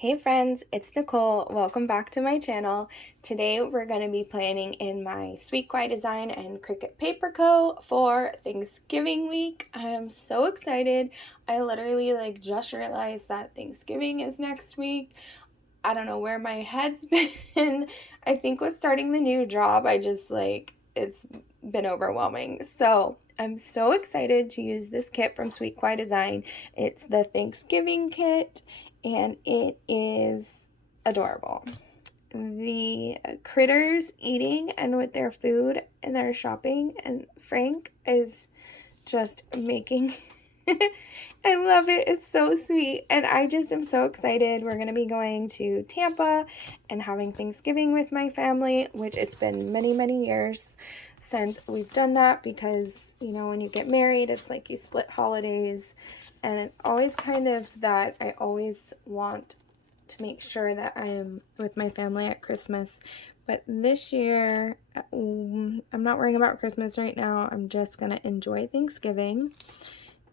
Hey friends, it's Nicole. Welcome back to my channel. Today we're going to be planning in my Sweet Kawaii Design and Cricut Paper Co. for Thanksgiving week. I am so excited. I literally just realized that Thanksgiving is next week. I don't know where my head's been. I think with starting the new job, it's been overwhelming. So I'm so excited to use this kit from Sweet Kawaii Design. It's the Thanksgiving kit and it is adorable. The critters eating and with their food and their shopping, and Frank is just making I love it. It's so sweet. And I just am so excited. We're going to be going to Tampa and having Thanksgiving with my family, which it's been many, many years since we've done that because, you know, when you get married, it's like you split holidays. And it's always kind of that I always want to make sure that I am with my family at Christmas. But this year, I'm not worrying about Christmas right now. I'm just going to enjoy Thanksgiving.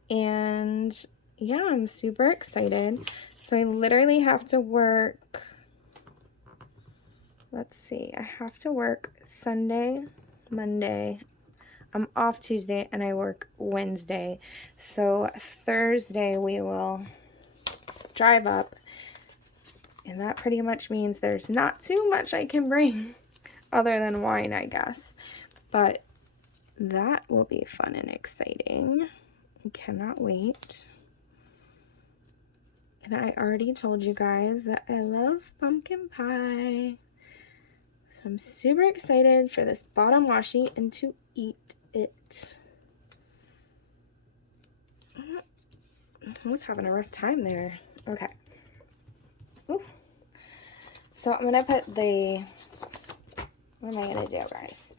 And yeah, I'm super excited. So I literally have to work, let's see, I have to work Sunday, Monday. I'm off Tuesday and I work Wednesday. So Thursday we will drive up. And that pretty much means there's not too much I can bring other than wine, I guess. But that will be fun and exciting. I cannot wait. And I already told you guys that I love pumpkin pie. So I'm super excited for this bottom washi and to eat it. I was having a rough time there. Okay. Ooh. So I'm going to put the, what am I going to do, guys?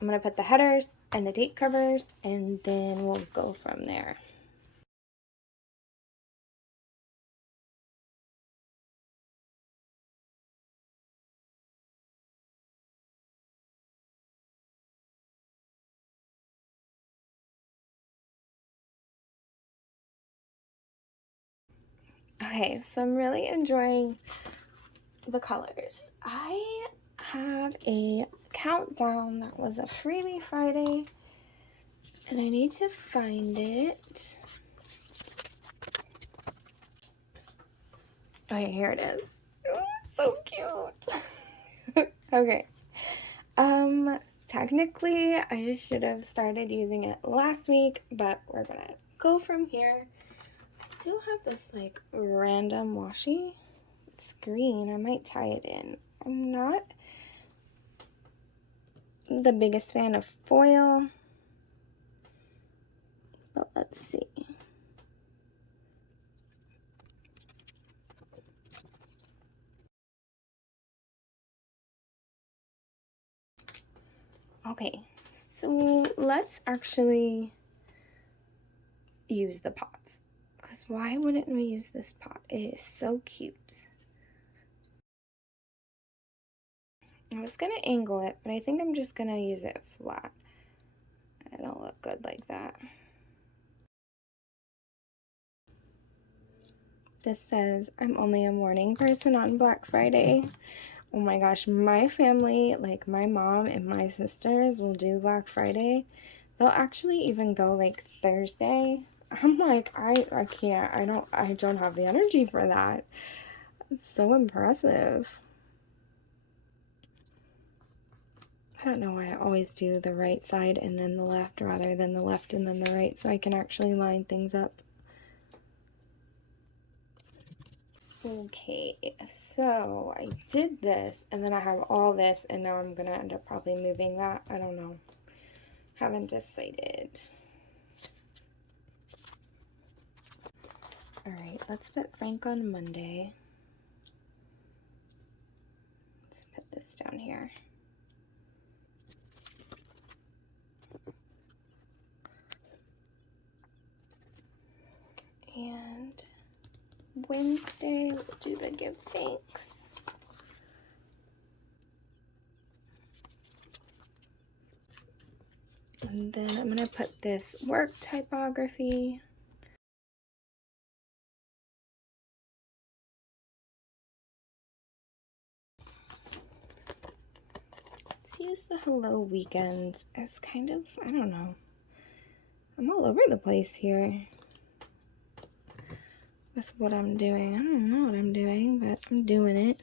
I'm going to put the headers and the date covers, and then we'll go from there. Okay, so I'm really enjoying the colors. I have a countdown that was a freebie Friday, and I need to find it. Okay, here it is. Oh, it's so cute. Okay. Technically, I should have started using it last week, but we're gonna go from here. I do have this like random washi. It's green. I might tie it in. I'm not the biggest fan of foil, but let's see. Okay, so let's actually use the pots. Because why wouldn't we use this pot? It is so cute. I was going to angle it, but I think I'm just going to use it flat. It don't look good like that. This says, I'm only a morning person on Black Friday. Oh my gosh, my family, like my mom and my sisters will do Black Friday. They'll actually even go like Thursday. I'm like, I can't. I don't have the energy for that. It's so impressive. I don't know why I always do the right side and then the left rather than the left and then the right, so I can actually line things up. Okay, so I did this and then I have all this and now I'm gonna end up probably moving that. I don't know. Haven't decided. Alright, let's put Frank on Monday. Let's put this down here. And Wednesday, we'll do the give thanks. And then I'm going to put this work typography. let's use the hello weekend as kind of, I don't know. I'm all over the place here with what I'm doing. I don't know what I'm doing, but I'm doing it.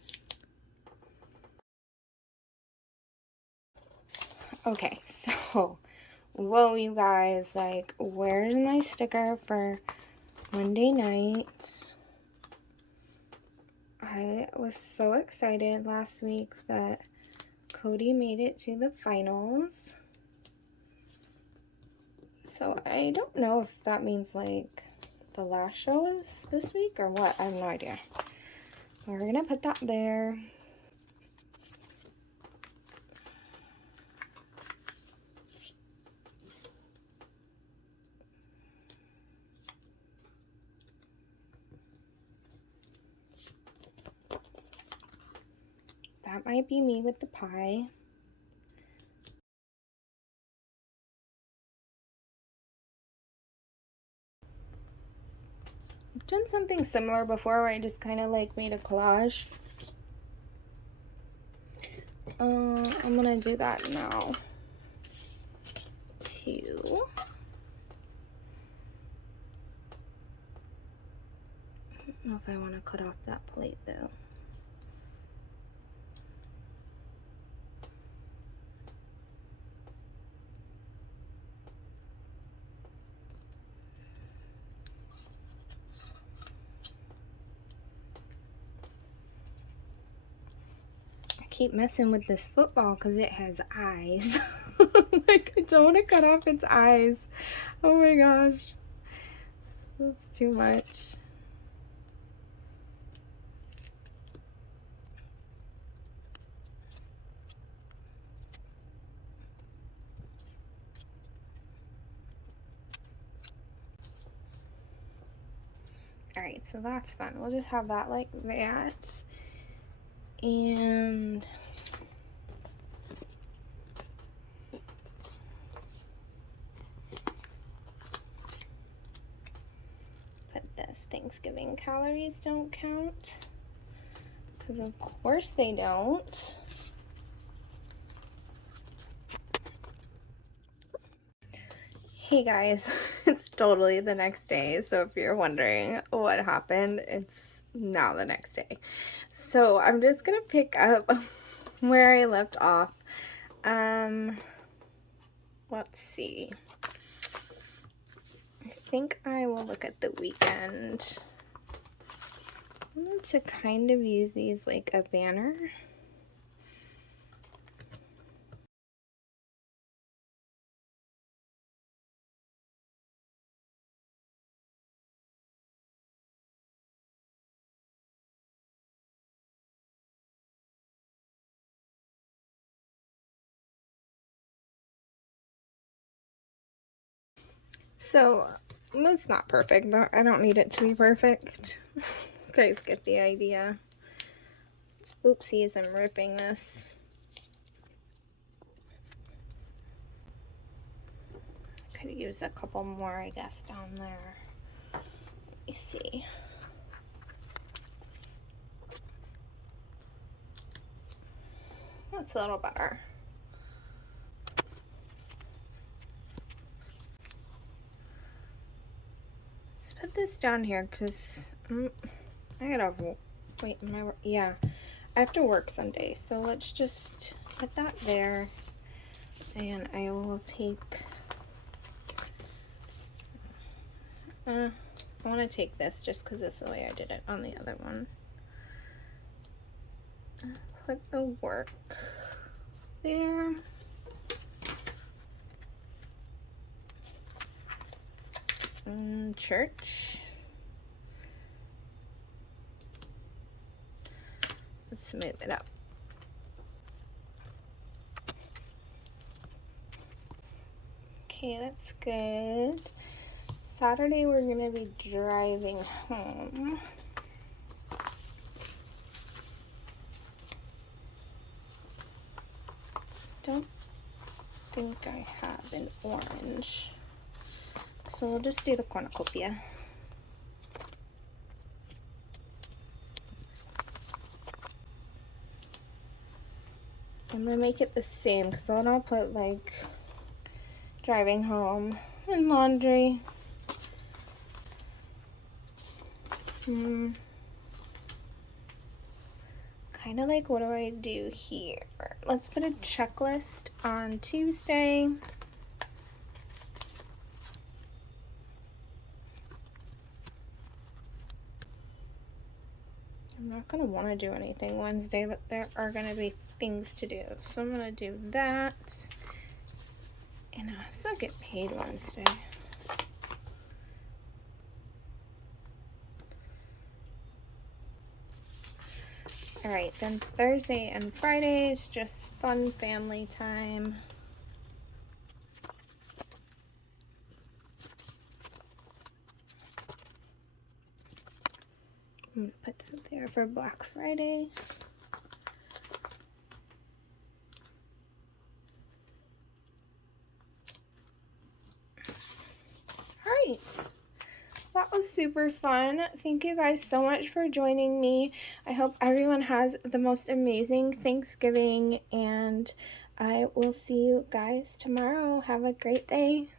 Okay, so, whoa, you guys, like, where's my sticker for Monday night? I was so excited last week that Cody made it to the finals. So I don't know if that means like the last show is this week or what. I have no idea. We're gonna put that there. That might be me with the pie. I've done something similar before where I just kind of like made a collage. I'm gonna do that now too. I don't know if I want to cut off that plate though. Keep messing with this football because it has eyes. Like, I don't want to cut off its eyes. Oh my gosh, that's too much. All right, so that's fun. We'll just have that like that. And put this Thanksgiving calories don't count, because of course they don't. Hey guys, it's totally the next day, so if you're wondering what happened, it's now the next day. So I'm just gonna pick up where I left off. Let's see. I think I will look at the weekend. I wanted to kind of use these like a banner. So, it's not perfect, but I don't need it to be perfect. You guys get the idea. Oopsies, I'm ripping this. Could use a couple more, I guess, down there. Let me see. That's a little better. Let's put this down here because I gotta wait. Yeah, I have to work Sunday, so let's just put that there, and I will take. I want to take this just because it's the way I did it on the other one. Put the work there. Church. Let's move it up. Okay, that's good. Saturday we're gonna be driving home. Don't think I have an orange, so we'll just do the cornucopia. I'm gonna make it the same because then I'll put like driving home and laundry. Kind of like, what do I do here? Let's put a checklist on Tuesday. I'm not going to want to do anything Wednesday, but there are going to be things to do. So I'm going to do that. And I also get paid Wednesday. Alright, then Thursday and Friday is just fun family time. I'm going to put that there for Black Friday. Alright, that was super fun. Thank you guys so much for joining me. I hope everyone has the most amazing Thanksgiving, and I will see you guys tomorrow. Have a great day.